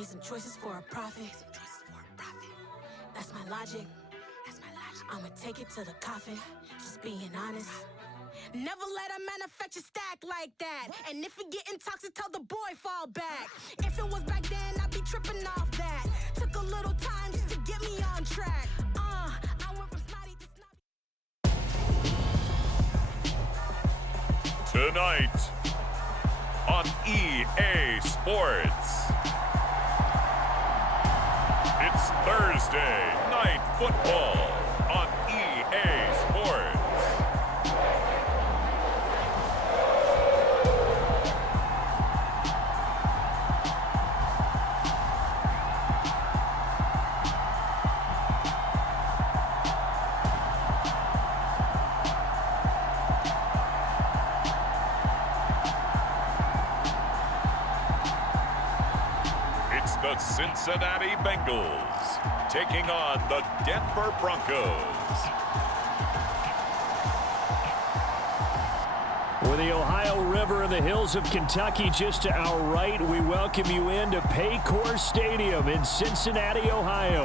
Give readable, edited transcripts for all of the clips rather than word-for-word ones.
Made some choices for a profit. That's my logic. I'ma take it to the coffin. Just being honest. Never let a manufacture stack like that. And if it getting toxic, tell the boy fall back. If it was back then, I'd be tripping off that. Took a little time just to get me on track. I went from snotty to snobby. Tonight on EA Sports, it's Thursday Night Football on EA Sports. The Cincinnati Bengals taking on the Denver Broncos. With the Ohio River and the hills of Kentucky just to our right, we welcome you into Paycor Stadium in Cincinnati, Ohio.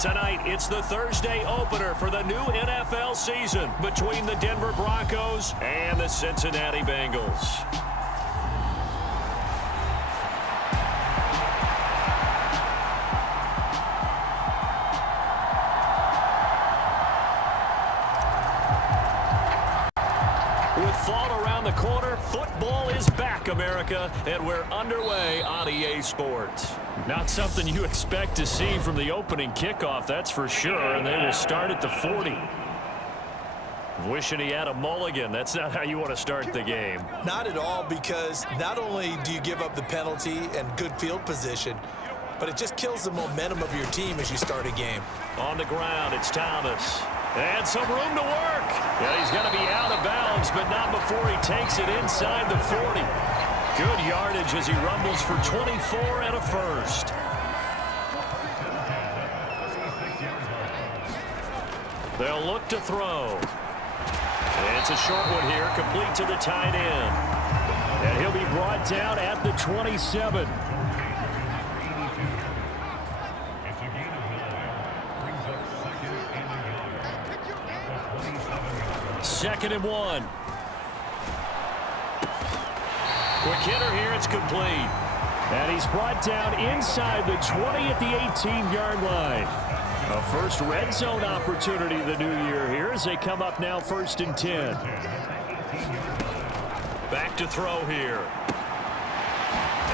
Tonight, it's the Thursday opener for the new NFL season between the Denver Broncos and the Cincinnati Bengals. Fall around the corner, football is back, America, and we're underway on EA Sports. Not something you expect to see from the opening kickoff, that's for sure, and they will start at the 40. Wishing he had a mulligan. That's not how you want to start the game. Not at all, because not only do you give up the penalty and good field position, but it just kills the momentum of your team as you start a game. On the ground, it's Thomas. And some room to work. Yeah, he's going to be out of bounds, but not before he takes it inside the 40. Good yardage as he rumbles for 24 and a first. They'll look to throw. And it's a short one here, complete to the tight end. And he'll be brought down at the 27. Second and 1. Quick hitter here, it's complete. And he's brought down inside the 20 at the 18-yard line. A first red zone opportunity the new year here as they come up now 1st and 10. Back to throw here.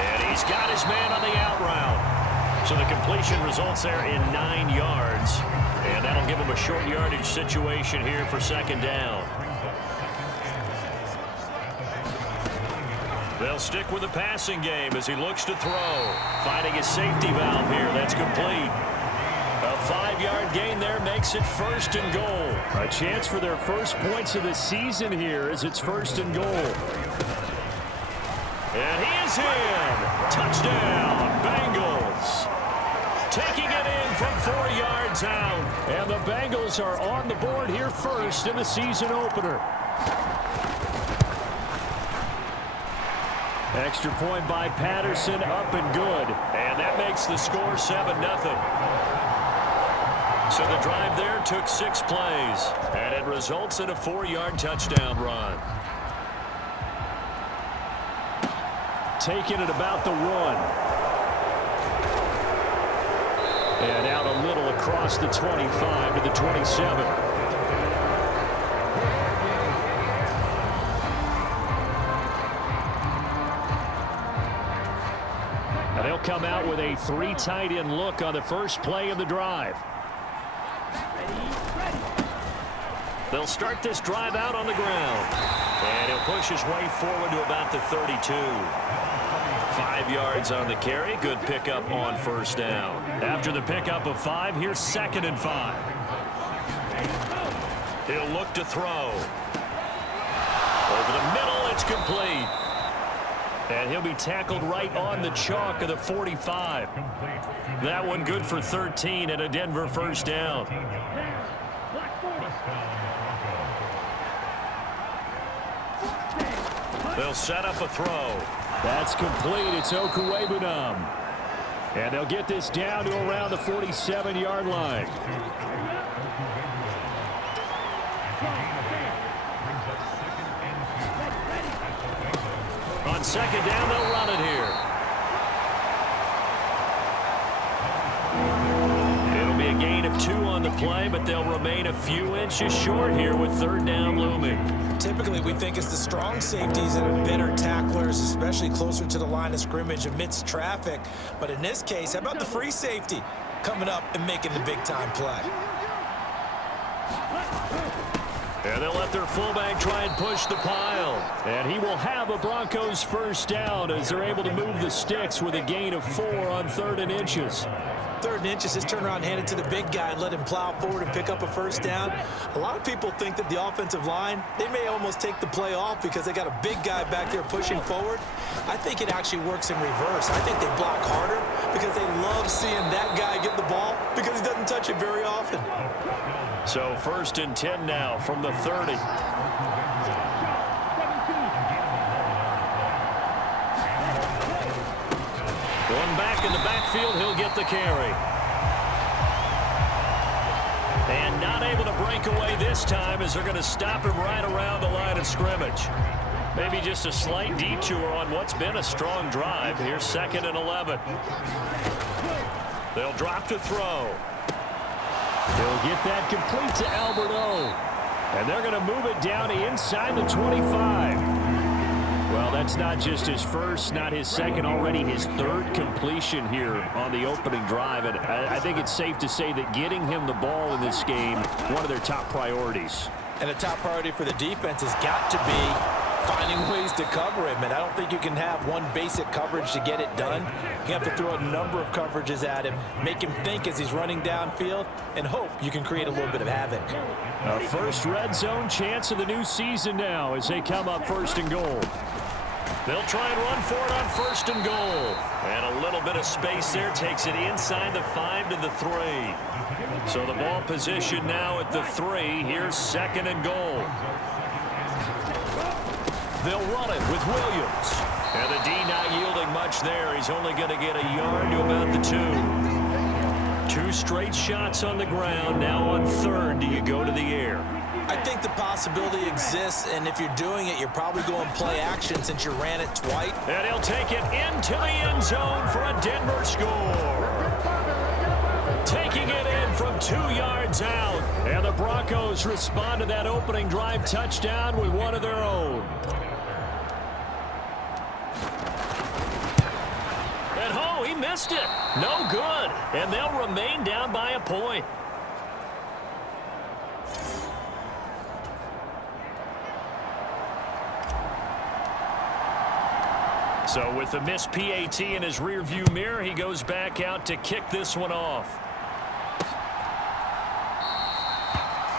And he's got his man on the out route. So the completion results there in 9 yards. And that'll give him a short yardage situation here for 2nd down. They'll stick with the passing game as he looks to throw. Finding his safety valve here. That's complete. A 5-yard gain there makes it 1st and goal. A chance for their first points of the season here as it's 1st and goal. And he is in. Touchdown, Bengals. Taking it in from 4 yards out. And the Bengals are on the board here first in the season opener. Extra point by Patterson, up and good. And that makes the score 7-0. So the drive there took 6 plays. And it results in a 4-yard touchdown run. Taking it about the 1. And out a little across the 25 to the 27. And they'll come out with a 3 tight end look on the first play of the drive. They'll start this drive out on the ground. And he'll push his way forward to about the 32. 5 yards on the carry. Good pickup on 1st down. After the pickup of 5, here's 2nd and 5. He'll look to throw. Over the middle, it's complete. And he'll be tackled right on the chalk of the 45. That one good for 13 and a Denver 1st down. They'll set up a throw. That's complete. It's Okuwebunam. And they'll get this down to around the 47-yard line. On second down, they'll run it here. It'll be a gain of 2 on the play, but they'll remain a few inches short here with third down looming. Typically, we think it's the strong safeties that are better tacklers, especially closer to the line of scrimmage amidst traffic. But in this case, how about the free safety coming up and making the big-time play? And they'll let their fullback try and push the pile. And he will have a Broncos first down as they're able to move the sticks with a gain of 4 on 3rd and inches. 3rd and inches, just turn around, hand it to the big guy and let him plow forward and pick up a first down. A lot of people think that the offensive line, they may almost take the play off because they got a big guy back there pushing forward. I think it actually works in reverse. I think they block harder because they love seeing that guy get the ball because he doesn't touch it very often. So 1st and 10 now from the 30. One back in the backfield, he'll get the carry. And not able to break away this time as they're going to stop him right around the line of scrimmage. Maybe just a slight detour on what's been a strong drive. Here's 2nd and 11. They'll drop to throw. He'll get that complete to Alberto. And they're going to move it down to inside the 25. Well, that's not just his first, not his second, already his 3rd completion here on the opening drive. And I think it's safe to say that getting him the ball in this game, one of their top priorities. And a top priority for the defense has got to be finding ways to cover him. And I don't think you can have one basic coverage to get it done. You have to throw a number of coverages at him, make him think as he's running downfield, and hope you can create a little bit of havoc. A first red zone chance of the new season now as they come up 1st and goal. They'll try and run for it on 1st and goal. And a little bit of space there takes it inside the 5 to the 3. So the ball position now at the 3. Here's 2nd and goal. They'll run it with Williams. And the D not yielding much there. He's only going to get a yard to about the 2. 2 straight shots on the ground. Now on 3rd, do you go to the air? I think the possibility exists, and if you're doing it, you're probably going play action since you ran it twice. And he'll take it into the end zone for a Denver score. Taking it in from 2 yards out. And the Broncos respond to that opening drive touchdown with one of their own. And oh, he missed it. No good. And they'll remain down by a point. So with the missed PAT in his rearview mirror, he goes back out to kick this one off.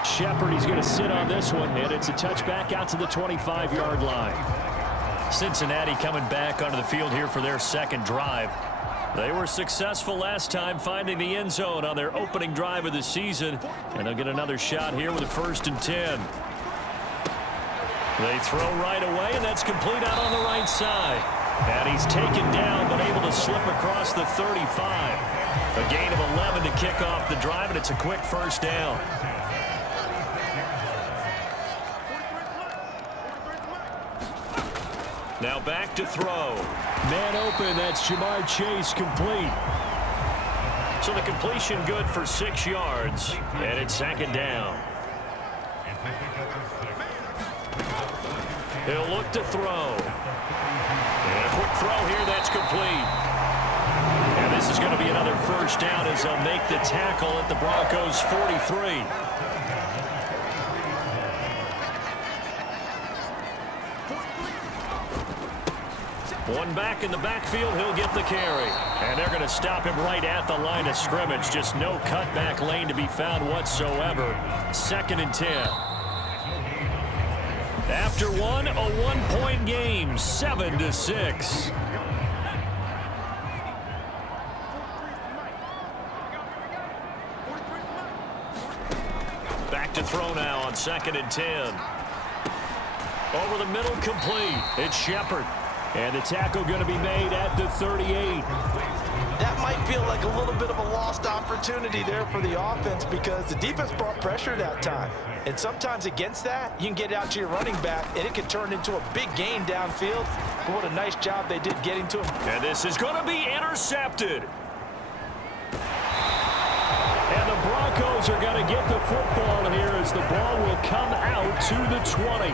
Shepard, he's going to sit on this one, and it's a touchback out to the 25-yard line. Cincinnati coming back onto the field here for their 2nd drive. They were successful last time finding the end zone on their opening drive of the season, and they'll get another shot here with a 1st and 10. They throw right away, and that's complete out on the right side. And he's taken down, but able to slip across the 35. A gain of 11 to kick off the drive, and it's a quick first down. Now back to throw. Man open, that's Jamar Chase complete. So the completion good for 6 yards, and it's 2nd down. He'll look to throw. And a quick throw here, that's complete. And this is going to be another first down as they'll make the tackle at the Broncos' 43. One back in the backfield, he'll get the carry. And they're going to stop him right at the line of scrimmage. Just no cutback lane to be found whatsoever. 2nd and 10. After one, a 1-point game, 7-6. Back to throw now on 2nd and 10. Over the middle, complete. It's Shepard. And the tackle going to be made at the 38. That might feel like a little bit of a lost opportunity there for the offense because the defense brought pressure that time. And sometimes against that, you can get out to your running back, and it can turn into a big gain downfield. But what a nice job they did getting to him. And this is going to be intercepted. And the Broncos are going to get the football here as the ball will come out to the 20.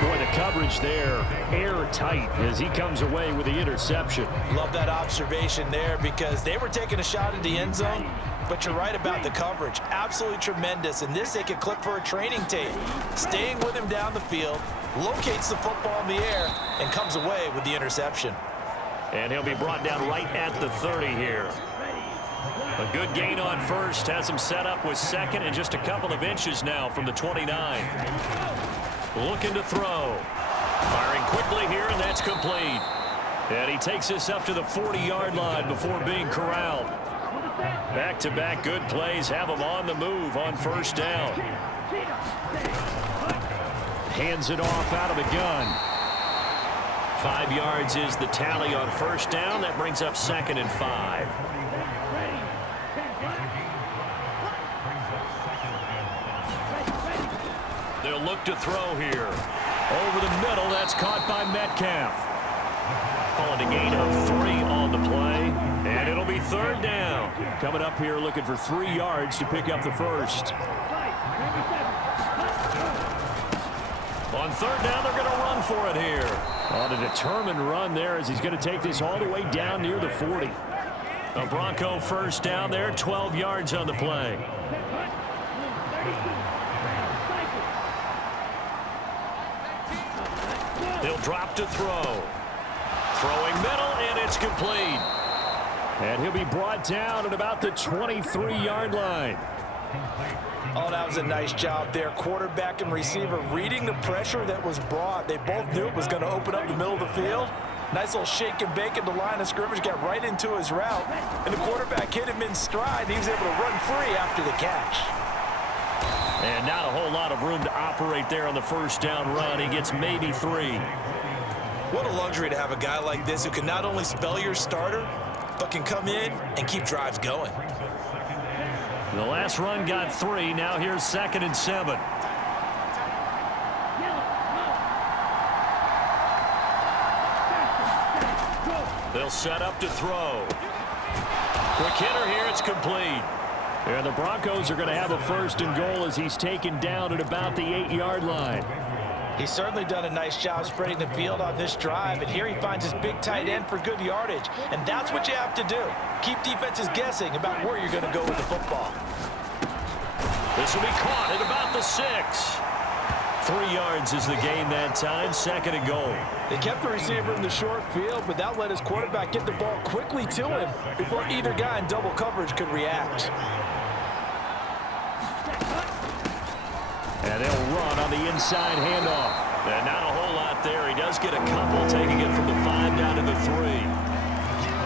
Boy, the coverage there, airtight as he comes away with the interception. Love that observation there because they were taking a shot at the end zone, but you're right about the coverage. Absolutely tremendous. And this they could clip for a training tape. Staying with him down the field, locates the football in the air, and comes away with the interception. And he'll be brought down right at the 30 here. A good gain on first, has him set up with second and just a couple of inches now from the 29. Looking to throw. Firing quickly here, and that's complete. And he takes this up to the 40-yard line before being corralled. Back-to-back good plays have him on the move on first down. Hands it off out of the gun. 5 yards is the tally on first down. That brings up 2nd and 5. They'll look to throw here. Over the middle, that's caught by Metcalf. Calling a gain of 3 on the play, and it'll be 3rd down. Coming up here looking for 3 yards to pick up the first. On 3rd down, they're going to run for it here. On a determined run there as he's going to take this all the way down near the 40. A Bronco first down there, 12 yards on the play. He'll drop to throw. Throwing middle, and it's complete. And he'll be brought down at about the 23-yard line. Oh, that was a nice job there. Quarterback and receiver reading the pressure that was brought. They both knew it was going to open up the middle of the field. Nice little shake and bake at the line of scrimmage, got right into his route. And the quarterback hit him in stride. He was able to run free after the catch. And not a whole lot of room to operate there on the first down run. He gets maybe 3. What a luxury to have a guy like this who can not only spell your starter, but can come in and keep drives going. The last run got 3. Now here's 2nd and 7. They'll set up to throw. Quick hitter here. It's complete. And the Broncos are going to have a 1st and goal as he's taken down at about the 8-yard line. He's certainly done a nice job spreading the field on this drive, and here he finds his big tight end for good yardage. And that's what you have to do. Keep defenses guessing about where you're going to go with the football. This will be caught at about the 6. 3 yards is the gain that time, 2nd and goal. They kept the receiver in the short field, but that let his quarterback get the ball quickly to him before either guy in double coverage could react. And they'll run on the inside handoff. And not a whole lot there. He does get a couple, taking it from the 5 down to the 3.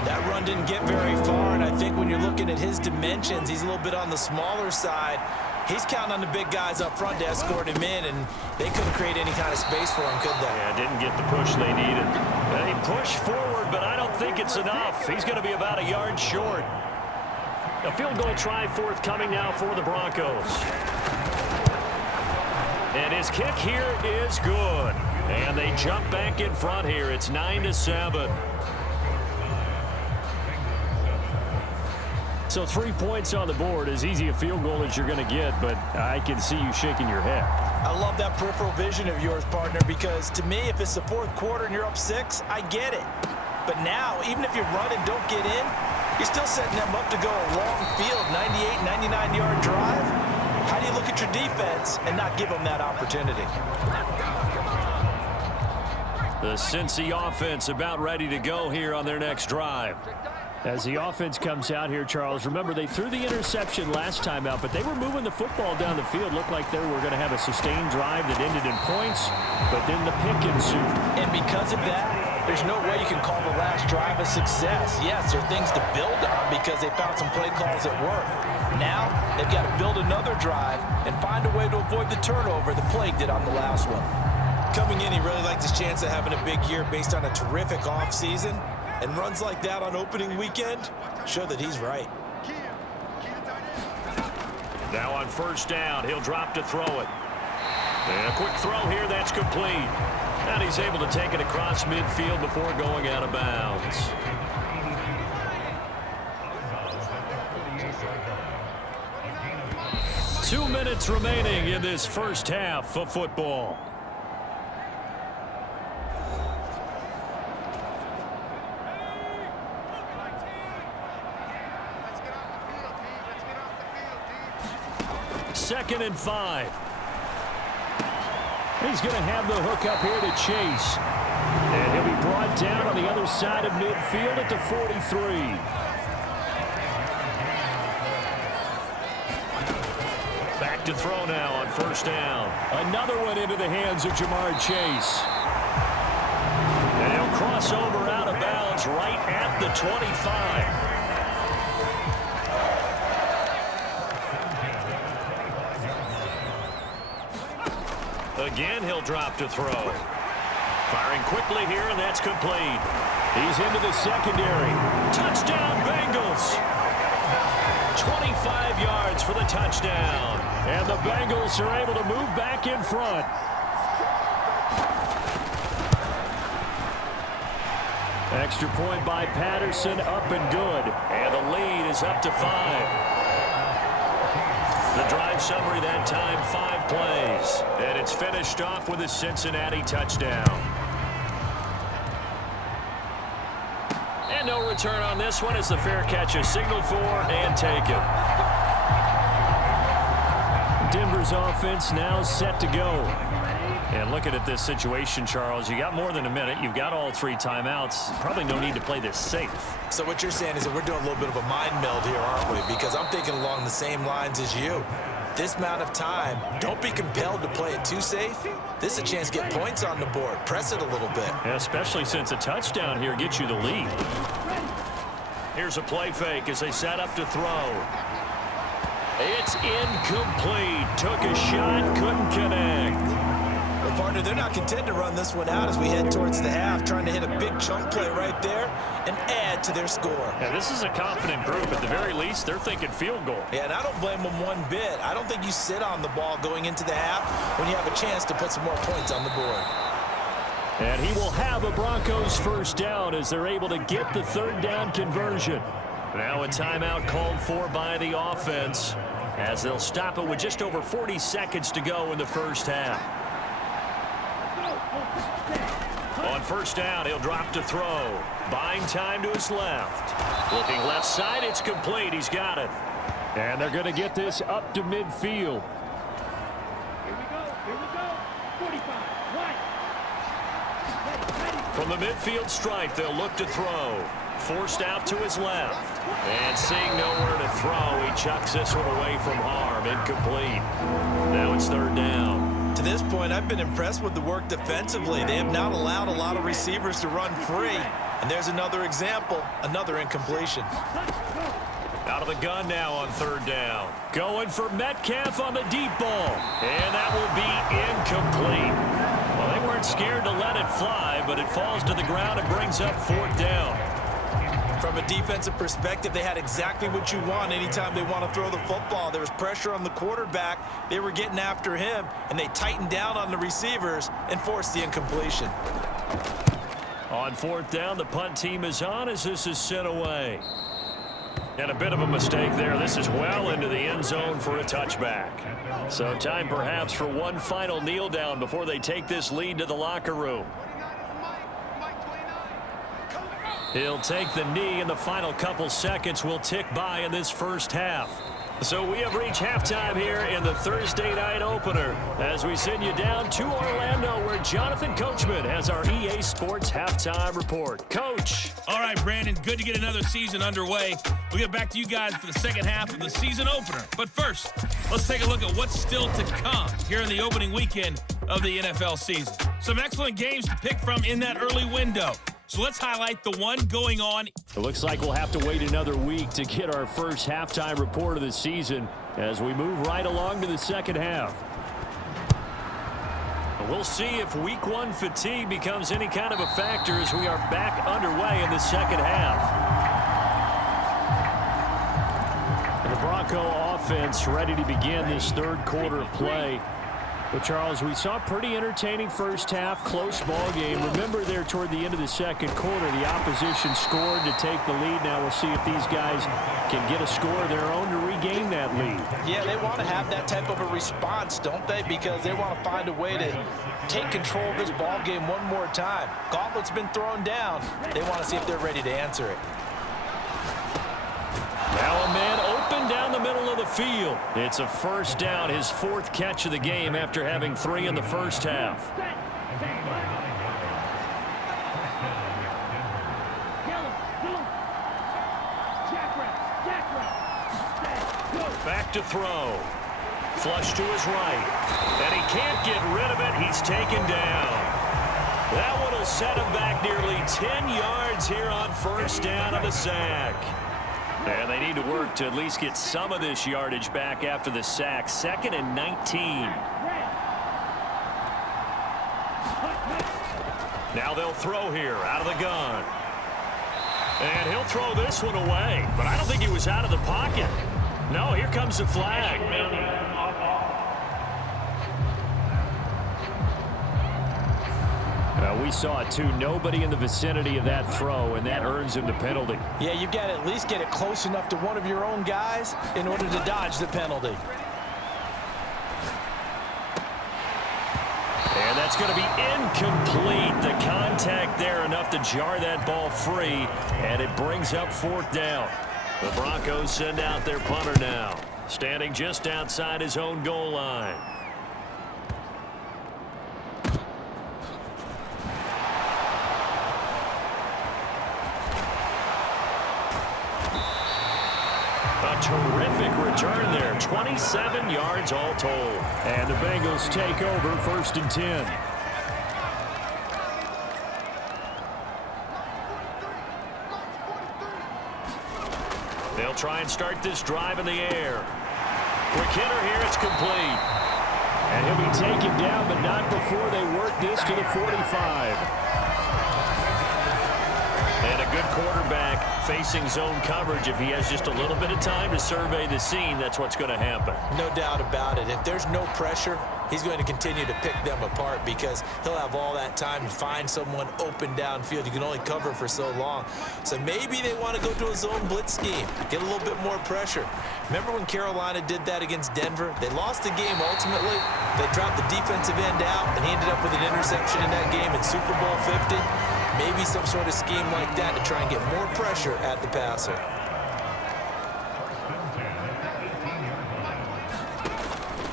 That run didn't get very far, and I think when you're looking at his dimensions, he's a little bit on the smaller side. He's counting on the big guys up front to escort him in, and they couldn't create any kind of space for him, could they? Yeah, didn't get the push they needed. They push forward, but I don't think it's enough. He's going to be about a yard short. A field goal try forthcoming now for the Broncos. And his kick here is good. And they jump back in front here. It's 9-7. So 3 points on the board, as easy a field goal as you're going to get, but I can see you shaking your head. I love that peripheral vision of yours, partner, because to me, if it's the 4th quarter and you're up 6, I get it. But now, even if you run and don't get in, you're still setting them up to go a long field, 98, 99-yard drive. How do you look at your defense and not give them that opportunity? The Cincy offense about ready to go here on their next drive. As the offense comes out here, Charles, remember they threw the interception last time out, but they were moving the football down the field. Looked like they were going to have a sustained drive that ended in points, but then the pick ensued. And because of that, there's no way you can call the last drive a success. Yes, there are things to build on because they found some play calls that work. Now, they've got to build another drive and find a way to avoid the turnover the plague did on the last one. Coming in, he really liked his chance of having a big year based on a terrific offseason. And runs like that on opening weekend show that he's right. Now on first down, he'll drop to throw it. And a quick throw here, that's complete. And he's able to take it across midfield before going out of bounds. Two minutes remaining in this first half of football. Second and 5. He's going to have the hook up here to Chase. And he'll be brought down on the other side of midfield at the 43. Back to throw now on first down. Another one into the hands of Jamar Chase. And he'll cross over out of bounds right at the 25. Again, he'll drop to throw. Firing quickly here, and that's complete. He's into the secondary. Touchdown, Bengals. 25 yards for the touchdown. And the Bengals are able to move back in front. Extra point by Patterson, up and good. And the lead is up to 5. The drive summary that time, 5 plays. And it's finished off with a Cincinnati touchdown. And no return on this one as the fair catch is signaled for and taken. Denver's offense now set to go. And looking at this situation, Charles, you got more than a minute. You've got all 3 timeouts. Probably no need to play this safe. So what you're saying is that we're doing a little bit of a mind meld here, aren't we? Because I'm thinking along the same lines as you. This amount of time, don't be compelled to play it too safe. This is a chance to get points on the board. Press it a little bit. Yeah, especially since a touchdown here gets you the lead. Here's a play fake as they set up to throw. It's incomplete. Took a shot, couldn't connect. Well, partner, they're not content to run this one out as we head towards the half, trying to hit a big chunk play right there and add to their score. Yeah, this is a confident group. At the very least, they're thinking field goal. Yeah, and I don't blame them one bit. I don't think you sit on the ball going into the half when you have a chance to put some more points on the board. And he will have a Broncos first down as they're able to get the third down conversion. Now a timeout called for by the offense as they'll stop it with just over 40 seconds to go in the first half. On first down, he'll drop to throw. Buying time to his left. Looking left side, it's complete. He's got it. And they're going to get this up to midfield. Here we go. 45, right. From the midfield stripe, they'll look to throw. Forced out to his left. And seeing nowhere to throw, he chucks this one away from harm. Incomplete. Now it's third down. To this point, I've been impressed with the work defensively. They have not allowed a lot of receivers to run free. And there's another example, another incompletion. Out of the gun now on third down. Going for Metcalf on the deep ball. And that will be incomplete. Well, they weren't scared to let it fly, but it falls to the ground and brings up fourth down. From a defensive perspective, they had exactly what you want anytime they want to throw the football. There was pressure on the quarterback. They were getting after him, and they tightened down on the receivers and forced the incompletion. On fourth down, the punt team is on as this is sent away. And a bit of a mistake there. This is well into the end zone for a touchback. So time perhaps for one final kneel down before they take this lead to the locker room. He'll take the knee, and the final couple seconds will tick by in this first half. So we have reached halftime here in the Thursday night opener as we send you down to Orlando where Jonathan Coachman has our EA Sports halftime report. Coach. All right, Brandon, good to get another season underway. We'll get back to you guys for the second half of the season opener. But first, let's take a look at what's still to come here in the opening weekend of the NFL season. Some excellent games to pick from in that early window. So let's highlight the one going on. It looks like we'll have to wait another week to get our first halftime report of the season as we move right along to the second half. We'll see if week one fatigue becomes any kind of a factor as we are back underway in the second half. The Bronco offense ready to begin this third quarter of play. But, Charles, we saw a pretty entertaining first half, close ball game. Remember there toward the end of the second quarter, the opposition scored to take the lead. Now we'll see if these guys can get a score of their own to regain that lead. Yeah, they want to have that type of a response, don't they? Because they want to find a way to take control of this ball game one more time. Gauntlet's been thrown down. They want to see if they're ready to answer it. Now a man open down the middle of the field. It's a first down, his fourth catch of the game after having 3 in the first half. Back to throw. Flush to his right. And he can't get rid of it. He's taken down. That one will set him back nearly 10 yards here on first down on the sack. And they need to work to at least get some of this yardage back after the sack. 2nd and 19. Now they'll throw here out of the gun. And he'll throw this one away. But I don't think he was out of the pocket. No, here comes the flag. We saw it too. Nobody in the vicinity of that throw, and that earns him the penalty. Yeah, you've got to at least get it close enough to one of your own guys in order to dodge the penalty. And that's going to be incomplete. The contact there enough to jar that ball free, and it brings up 4th down. The Broncos send out their punter now, standing just outside his own goal line. A terrific return there. 27 yards all told. And the Bengals take over 1st and 10. They'll try and start this drive in the air. Quick hitter here. It's complete. And he'll be taken down, but not before they work this to the 45. And a good quarterback facing zone coverage. If he has just a little bit of time to survey the scene, that's what's going to happen. No doubt about it. If there's no pressure, he's going to continue to pick them apart because he'll have all that time to find someone open downfield. You can only cover for so long. So maybe they want to go to a zone blitz scheme, get a little bit more pressure. Remember when Carolina did that against Denver? They lost the game ultimately. They dropped the defensive end out, and he ended up with an interception in that game in Super Bowl 50. Maybe some sort of scheme like that to try and get more pressure at the passer.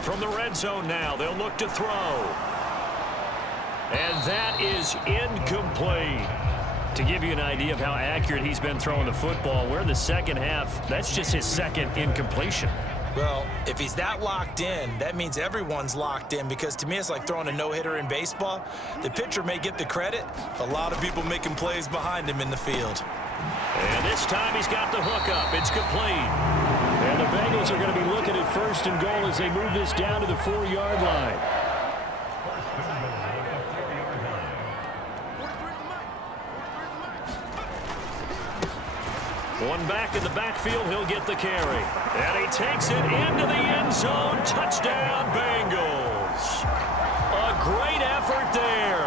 From the red zone now, they'll look to throw. And that is incomplete. To give you an idea of how accurate he's been throwing the football, we're in the second half. That's just his 2nd incompletion. Well, if he's that locked in, that means everyone's locked in because to me it's like throwing a no-hitter in baseball. The pitcher may get the credit. A lot of people making plays behind him in the field. And this time he's got the hook up. It's complete. And the Bengals are going to be looking at 1st and goal as they move this down to the 4-yard line. One back in the backfield, he'll get the carry. And he takes it into the end zone. Touchdown, Bengals. A great effort there.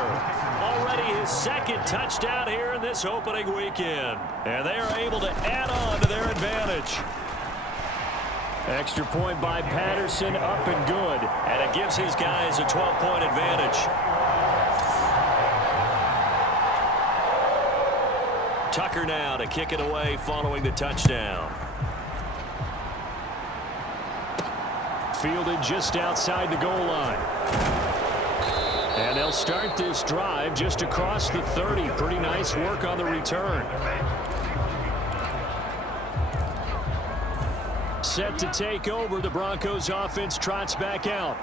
Already his 2nd touchdown here in this opening weekend. And they are able to add on to their advantage. Extra point by Patterson, up and good. And it gives his guys a 12-point advantage. Tucker now to kick it away following the touchdown. Fielded just outside the goal line. And they'll start this drive just across the 30. Pretty nice work on the return. Set to take over. The Broncos offense trots back out.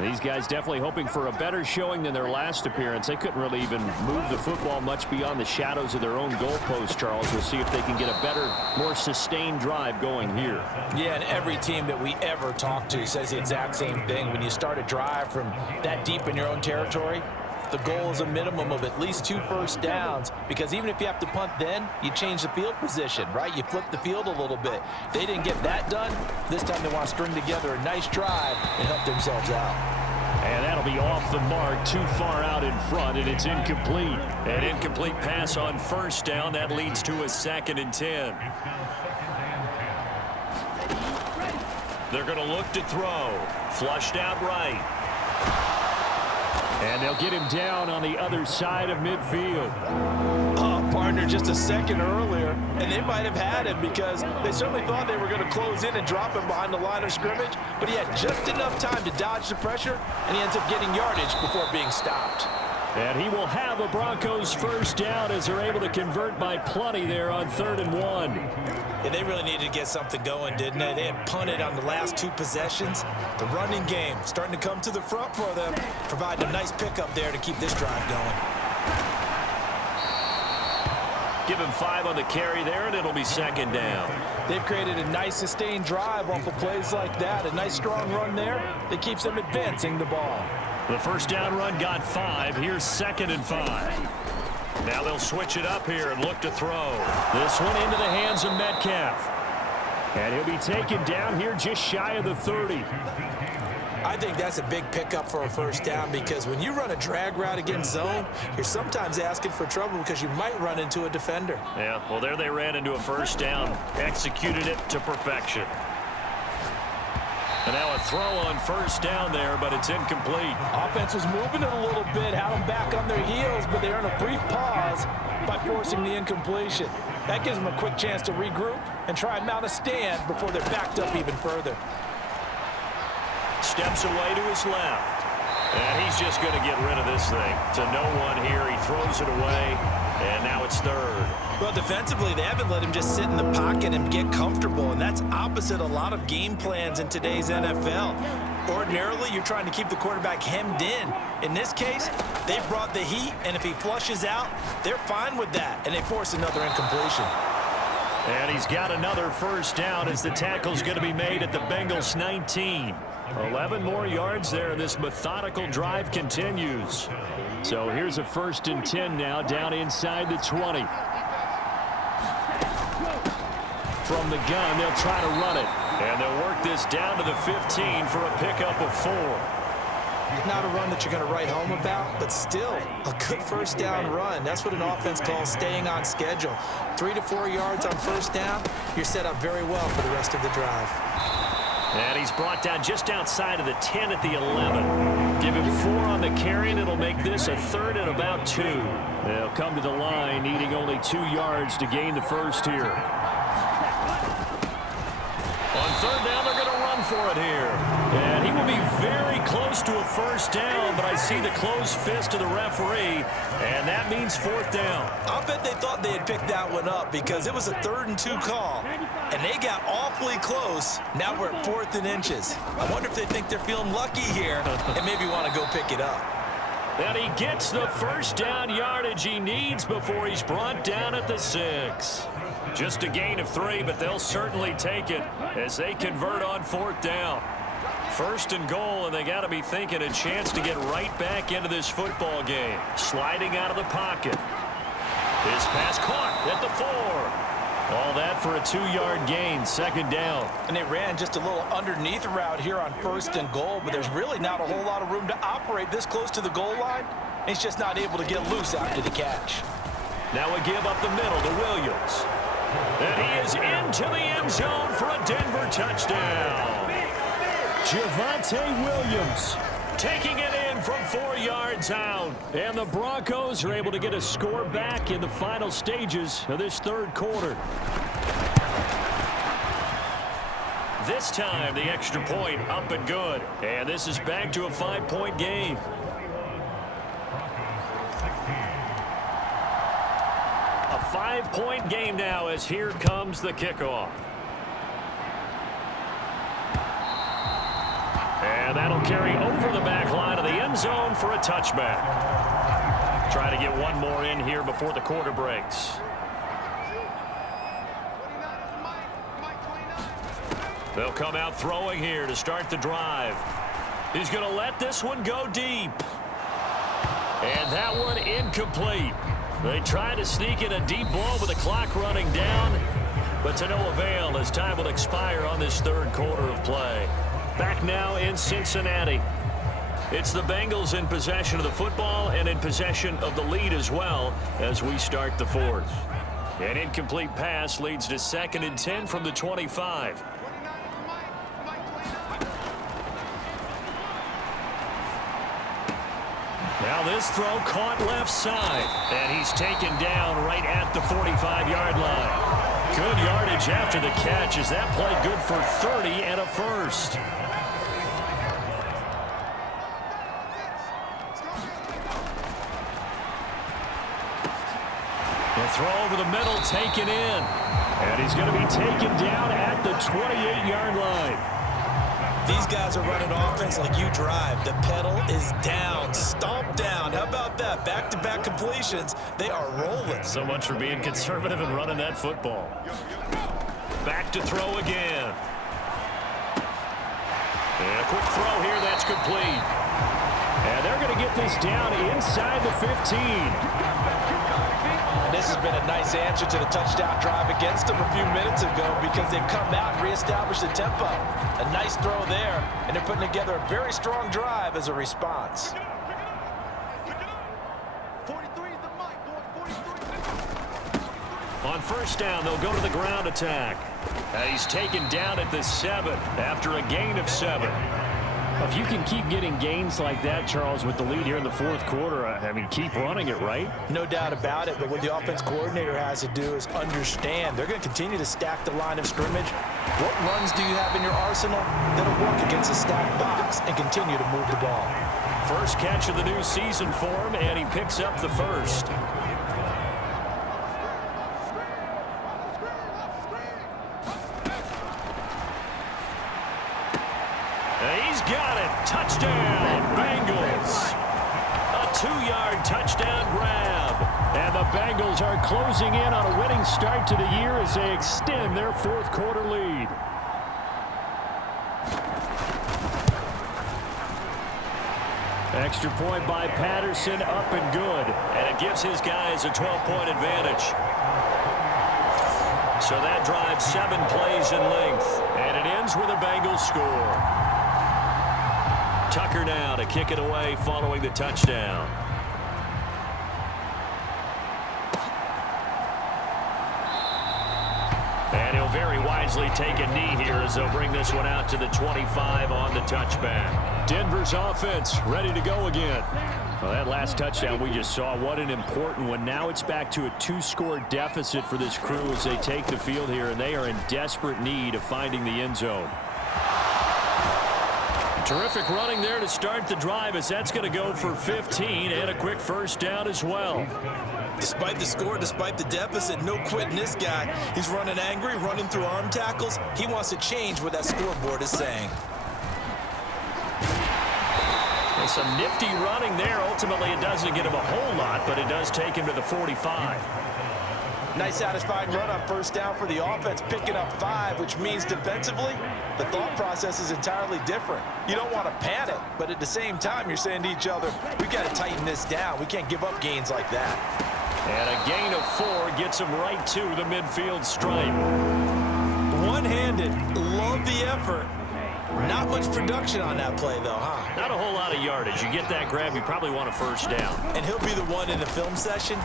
These guys definitely hoping for a better showing than their last appearance. They couldn't really even move the football much beyond the shadows of their own goalpost, Charles. We'll see if they can get a better, more sustained drive going here. Yeah, and every team that we ever talk to says the exact same thing. When you start a drive from that deep in your own territory, the goal is a minimum of at least 2 first downs, because even if you have to punt then, you change the field position, right? You flip the field a little bit. They didn't get that done. This time they want to string together a nice drive and help themselves out. And that'll be off the mark, too far out in front, and it's incomplete. An incomplete pass on first down. That leads to a 2nd and 10. They're going to look to throw. Flushed out right. And they'll get him down on the other side of midfield. Oh, partner, just a second earlier, and they might have had him because they certainly thought they were going to close in and drop him behind the line of scrimmage, but he had just enough time to dodge the pressure, and he ends up getting yardage before being stopped. And he will have a Broncos first down as they're able to convert by plenty there on 3rd and 1. Yeah, they really needed to get something going, didn't they? They had punted on the last 2 possessions. The running game starting to come to the front for them, providing a nice pickup there to keep this drive going. Give him 5 on the carry there, and it'll be 2nd down. They've created a nice sustained drive off of plays like that. A nice strong run there that keeps them advancing the ball. The first down run got 5. Here's 2nd and 5. Now they'll switch it up here and look to throw. This one into the hands of Metcalf. And he'll be taken down here just shy of the 30. I think that's a big pickup for a first down, because when you run a drag route against zone, you're sometimes asking for trouble because you might run into a defender. Yeah, well, there they ran into a first down. Executed it to perfection. And now a throw on first down there, but it's incomplete. Offense was moving it a little bit, had them back on their heels, but they earn a brief pause by forcing the incompletion. That gives them a quick chance to regroup and try and mount a stand before they're backed up even further. Steps away to his left. And he's just going to get rid of this thing. To no one here. He throws it away, and now it's 3rd. Well, defensively, they haven't let him just sit in the pocket and get comfortable, and that's opposite a lot of game plans in today's NFL. Ordinarily, you're trying to keep the quarterback hemmed in. In this case, they brought the heat, and if he flushes out, they're fine with that, and they force another incompletion. And he's got another first down as the tackle's going to be made at the Bengals 19. 11 more yards there. This methodical drive continues. So here's a 1st and 10 now, down inside the 20. From the gun, they'll try to run it. And they'll work this down to the 15 for a pickup of 4. Not a run that you're going to write home about, but still a good first down run. That's what an offense calls staying on schedule. 3 to 4 yards on first down, you're set up very well for the rest of the drive. And he's brought down just outside of the 10 at the 11. Give him 4 on the carry, and it'll make this a 3rd and about 2. They'll come to the line, needing only 2 yards to gain the first here. On 3rd down, they're going to run for it here. And he will be very close to a first down, but I see the closed fist of the referee, and that means 4th down. I'll bet they thought they had picked that one up because it was a 3rd and 2 call, and they got awfully close. Now we're at 4th and inches. I wonder if they think they're feeling lucky here and maybe want to go pick it up. And he gets the first down yardage he needs before he's brought down at the 6. Just a gain of 3, but they'll certainly take it as they convert on 4th down. 1st and goal, and they got to be thinking a chance to get right back into this football game. Sliding out of the pocket. His pass caught at the 4. All that for a 2-yard gain, 2nd down. And they ran just a little underneath route here on 1st and goal, but there's really not a whole lot of room to operate this close to the goal line. He's just not able to get loose after the catch. Now a give up the middle to Williams. And he is into the end zone for a Denver touchdown. Javonte Williams taking it in from 4 yards out. And the Broncos are able to get a score back in the final stages of this 3rd quarter. This time, the extra point up and good. And this is back to a 5-point game. A 5-point game now as here comes the kickoff. And that'll carry over the back line of the end zone for a touchback. Try to get one more in here before the quarter breaks. They'll come out throwing here to start the drive. He's going to let this one go deep. And that one incomplete. They try to sneak in a deep ball with the clock running down, but to no avail as time will expire on this third quarter of play. Back now in Cincinnati. It's the Bengals in possession of the football and in possession of the lead as well as we start the fourth. An incomplete pass leads to 2nd and 10 from the 25. Now this throw caught left side, and he's taken down right at the 45-yard line. Good yardage after the catch as that play good for 30 and a first. The throw over the middle taken in, and he's going to be taken down at the 28-yard line. These guys are running offense like you drive. The pedal is down, stomp down. How about that? Back-to-back completions. They are rolling. So much for being conservative and running that football. Back to throw again. And a quick throw here that's complete. And they're going to get this down inside the 15. This has been a nice answer to the touchdown drive against them a few minutes ago because they've come out and reestablished the tempo. A nice throw there, and they're putting together a very strong drive as a response. On first down, they'll go to the ground attack. He's taken down at the 7 after a gain of 7. If you can keep getting gains like that, Charles, with the lead here in the fourth quarter, I mean, keep running it, right? No doubt about it, but what the offense coordinator has to do is understand. They're going to continue to stack the line of scrimmage. What runs do you have in your arsenal that'll work against a stacked box and continue to move the ball? First catch of the new season for him, and he picks up the first. He's got it. Touchdown, Bengals. A 2-yard touchdown grab. And the Bengals are closing in on a winning start to the year as they extend their fourth quarter lead. Extra point by Patterson, up and good. And it gives his guys a 12-point advantage. So that drives 7 plays in length. And it ends with a Bengals score. Tucker now to kick it away following the touchdown. And he'll very wisely take a knee here as they'll bring this one out to the 25 on the touchback. Denver's offense ready to go again. Well, that last touchdown we just saw, what an important one. Now it's back to a 2-score deficit for this crew as they take the field here, and they are in desperate need of finding the end zone. Terrific running there to start the drive as that's going to go for 15 and a quick first down as well. Despite the score, despite the deficit, no quitting this guy. He's running angry, running through arm tackles. He wants to change what that scoreboard is saying. And some nifty running there. Ultimately, it doesn't get him a whole lot, but it does take him to the 45. Nice satisfying run on first down for the offense, picking up 5, which means defensively, the thought process is entirely different. You don't want to panic, but at the same time, you're saying to each other, we got to tighten this down. We can't give up gains like that. And a gain of 4 gets him right to the midfield stripe. One-handed, love the effort. Not much production on that play, though, huh? Not a whole lot of yardage. You get that grab, you probably want a first down. And he'll be the one in the film session.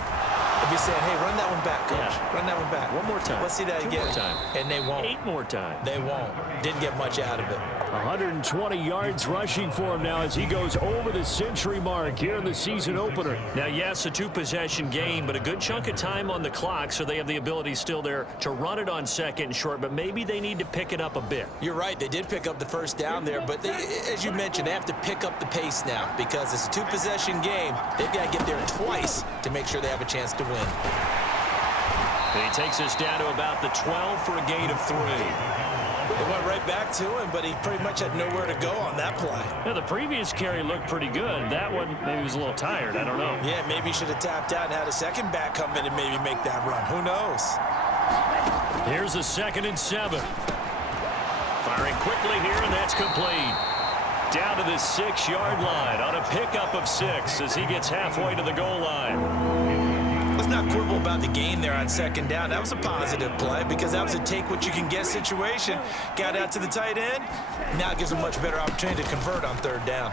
If you said, hey, run that one back, coach. Yeah. Run that one back. One more time. Let's see that 2 again. more time. And they won't. 8 more times. They won't. Didn't get much out of it. 120 yards rushing for him now as he goes over the century mark here in the season opener. Now, yes, a 2-possession game, but a good chunk of time on the clock, so they have the ability still there to run it on second and short, but maybe they need to pick it up a bit. You're right. They did pick up the first down there, but as you mentioned, they have to pick up the pace now because it's a 2-possession game. They've got to get there twice to make sure they have a chance to win. And he takes us down to about the 12 for a gain of 3. They went right back to him, but he pretty much had nowhere to go on that play. Yeah, the previous carry looked pretty good. That one, maybe he was a little tired. I don't know. Yeah, maybe he should have tapped out and had a second back come in and maybe make that run. Who knows? Here's a 2nd and 7. Firing quickly here, and that's complete. Down to the 6-yard line on a pickup of 6 as he gets halfway to the goal line. Let's not quibble about the gain there on 2nd down. That was a positive play because that was a take-what-you-can-get situation. Got out to the tight end. Now it gives him a much better opportunity to convert on 3rd down.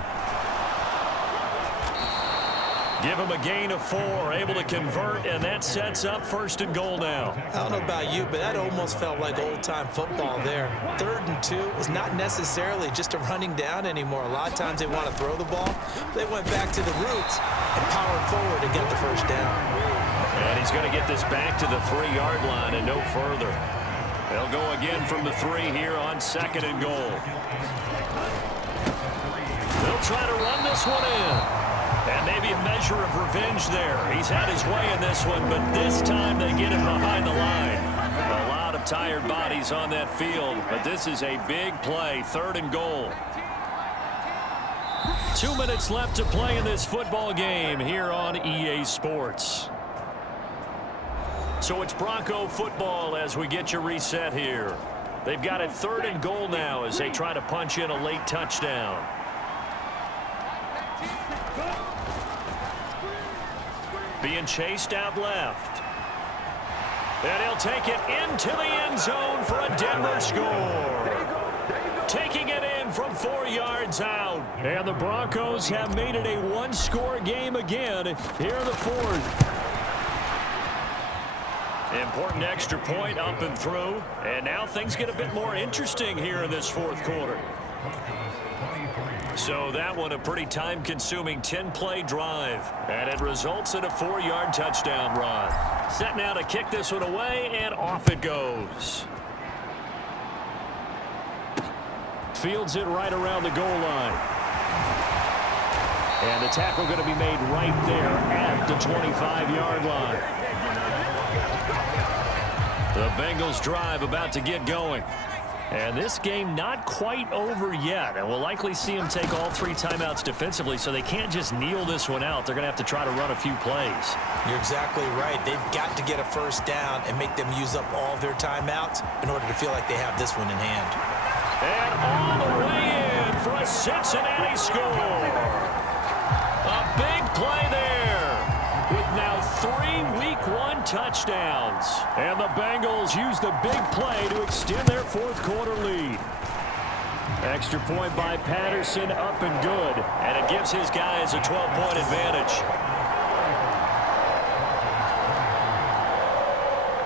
Give him a gain of 4, able to convert, and that sets up 1st and goal now. I don't know about you, but that almost felt like old-time football there. 3rd and 2 is not necessarily just a running down anymore. A lot of times they want to throw the ball. They went back to the roots and powered forward to get the 1st down. And he's going to get this back to the 3-yard line and no further. They'll go again from the 3 here on 2nd and goal. They'll try to run this one in. And maybe a measure of revenge there. He's had his way in this one, but this time they get him behind the line. A lot of tired bodies on that field, but this is a big play, 3rd and goal. 2 minutes left to play in this football game here on EA Sports. So it's Bronco football as we get you reset here. They've got it 3rd and goal now as they try to punch in a late touchdown. Being chased out left. And he'll take it into the end zone for a Denver score. Taking it in from 4 yards out. And the Broncos have made it a one-score game again here in the 4th. Important extra point up and through. And now things get a bit more interesting here in this 4th quarter. So that one a pretty time-consuming 10-play drive. And it results in a 4-yard touchdown run. Set now to kick this one away, and off it goes. Fields it right around the goal line. And the tackle going to be made right there at the 25-yard line. The Bengals drive about to get going. And this game not quite over yet. And we'll likely see them take all 3 timeouts defensively, so they can't just kneel this one out. They're going to have to try to run a few plays. You're exactly right. They've got to get a 1st down and make them use up all their timeouts in order to feel like they have this one in hand. And all the way in for a Cincinnati score. A big play there with now 3 Week 1 touchdowns. And the Bengals use the big play to extend their 4th quarter lead. Extra point by Patterson, up and good. And it gives his guys a 12-point advantage.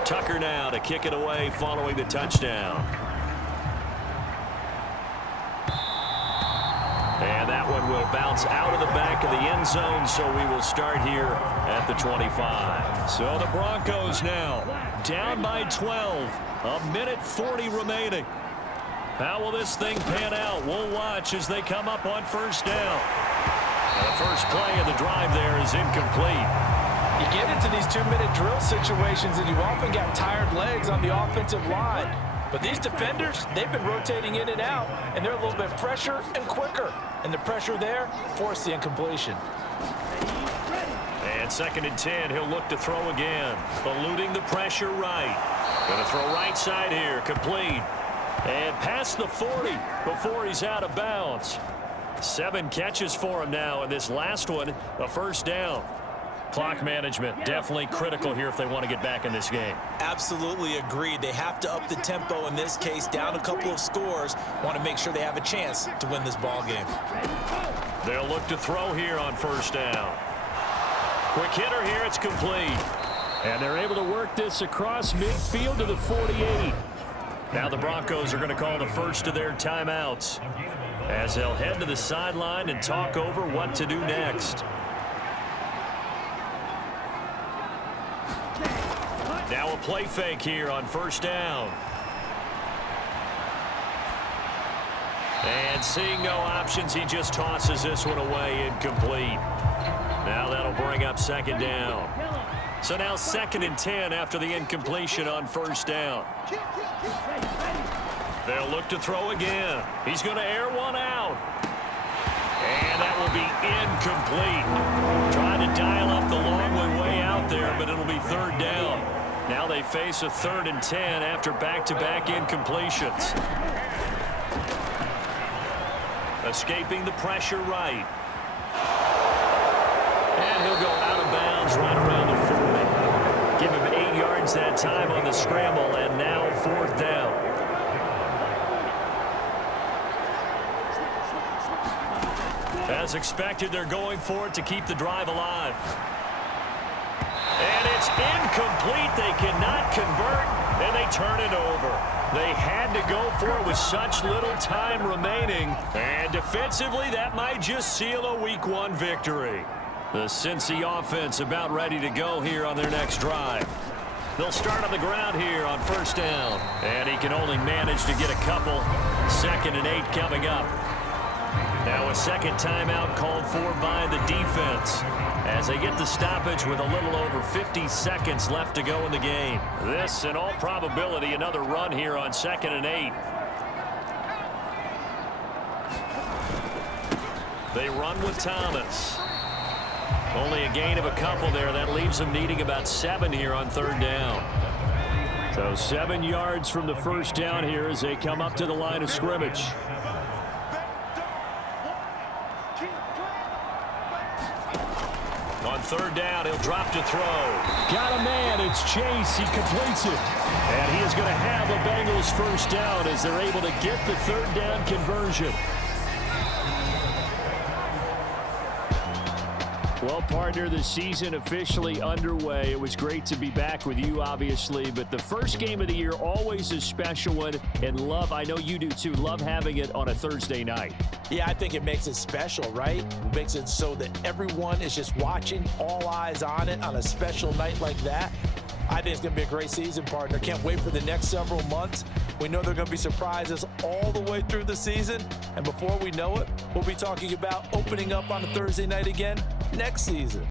Tucker now to kick it away following the touchdown. And that one will bounce out of the back of the end zone, so we will start here at the 25. So the Broncos now down by 12. A minute 40 remaining. How will this thing pan out? We'll watch as they come up on 1st down. And the first play of the drive there is incomplete. You get into these 2-minute drill situations, and you often got tired legs on the offensive line. But these defenders, they've been rotating in and out, and they're a little bit fresher and quicker. And the pressure there forced the incompletion. And 2nd and 10, he'll look to throw again. Eluding the pressure right. Going to throw right side here, complete. And past the 40 before he's out of bounds. 7 catches for him now, and this last one, a 1st down. Clock management definitely critical here if they want to get back in this game. Absolutely agreed. They have to up the tempo in this case, down a couple of scores. Want to make sure they have a chance to win this ball game. They'll look to throw here on 1st down. Quick hitter here, it's complete. And they're able to work this across midfield to the 48. Now the Broncos are going to call the first of their timeouts as they'll head to the sideline and talk over what to do next. Now a play fake here on 1st down. And seeing no options, he just tosses this one away, incomplete. Now that'll bring up 2nd down. So now 2nd and 10 after the incompletion on 1st down. They'll look to throw again. He's going to air one out. And that will be incomplete. Trying to dial up the long way out there, but it'll be third down. Now they face a 3rd and 10 after back-to-back incompletions. Escaping the pressure right. And he'll go out of bounds right around the 40. Give him 8 yards that time on the scramble, and now 4th down. As expected, they're going for it to keep the drive alive. And it's incomplete. They cannot convert, and they turn it over. They had to go for it with such little time remaining. And defensively, that might just seal a Week 1 victory. The Cincy offense about ready to go here on their next drive. They'll start on the ground here on 1st down. And he can only manage to get a couple. 2nd and 8 coming up. Now a second timeout called for by the defense as they get the stoppage with a little over 50 seconds left to go in the game. This, in all probability, another run here on 2nd and 8. They run with Thomas. Only a gain of a couple there. That leaves them needing about 7 here on 3rd down. So 7 yards from the 1st down here as they come up to the line of scrimmage. On 3rd down, he'll drop to throw. Got a man. It's Chase. He completes it. And he is going to have a Bengals 1st down as they're able to get the 3rd down conversion. Well, partner, the season officially underway. It was great to be back with you, obviously, but the first game of the year, always a special one, and love, I know you do too, love having it on a Thursday night. Yeah, I think it makes it special, right? It makes it so that everyone is just watching, all eyes on it on a special night like that. I think it's going to be a great season, partner. Can't wait for the next several months. We know there are going to be surprises all the way through the season. And before we know it, we'll be talking about opening up on a Thursday night again next season.